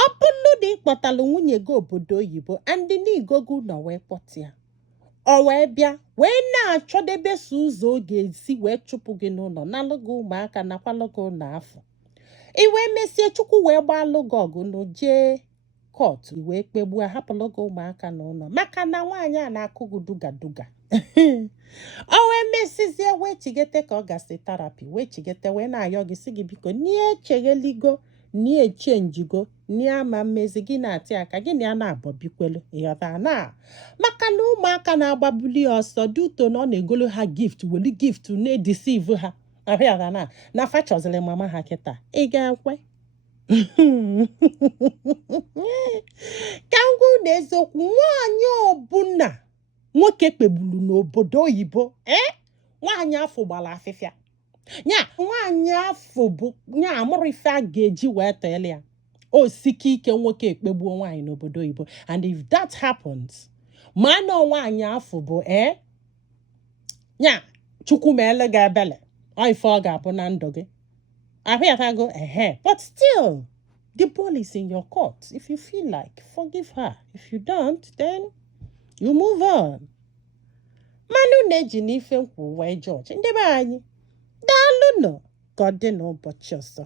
ọ bụrụ na ị kpọtara nwunye gị obodo oyibo andị n'igogo ụlọ wee kpọta ya ọ wee bịa wee na-achọdebe so ụzọ ọ ga-esi wee chụpụ gị n'ụlọ nalụ gị ụmụaka nakwalụ gị ụlọ afọ i wee mesie chukwu wee gbalụ gị ọgụ na jee kọtụ wee kpegbuo hapụlụ gị ụmụaka n'ụlọ maka na nwaanyị a na-akụ gị duga o wee mesizie wee chigete ka ọ gasị terapi wee chigete wee na-ayọ gị si gị biko nie echegheligo nie echenjigo nie ama mmezi gị na-atị aka gị na ya na-abọbikwelu ịghọta na maka na ụmụaka na-agbabuli ọsọ dị ụtọ na ọ na-egolo ha gift weli gift na-edisive ha ahịara na fachọziri mama ha kịta ị ga-ekwe ka ngwa na eziokwu nwaanyị ọbụla nwoke kpegburu n'obodo oyibo nwaanyị afọ gbara afịfịa nya nwaanyị afọ bụ nya amụrụ ife a ga-eji wee tọele ya o sike ike nwoke ekpegbuo nwaanyị n'obodo oyibo and if that happens ma na nwaanyị afọ bụ nya chukwu ma ele ga ebele ọ ife ọ ga-abụ na ndụ gị ahụyatago but still the ball is in your court. If you feel like, forgive her. If you don't, then you move on. Manu neji n'ife nkwu wee George. Ndị be anyị daalụ nọ ka ọ dị n'ụbọchị ọzọ.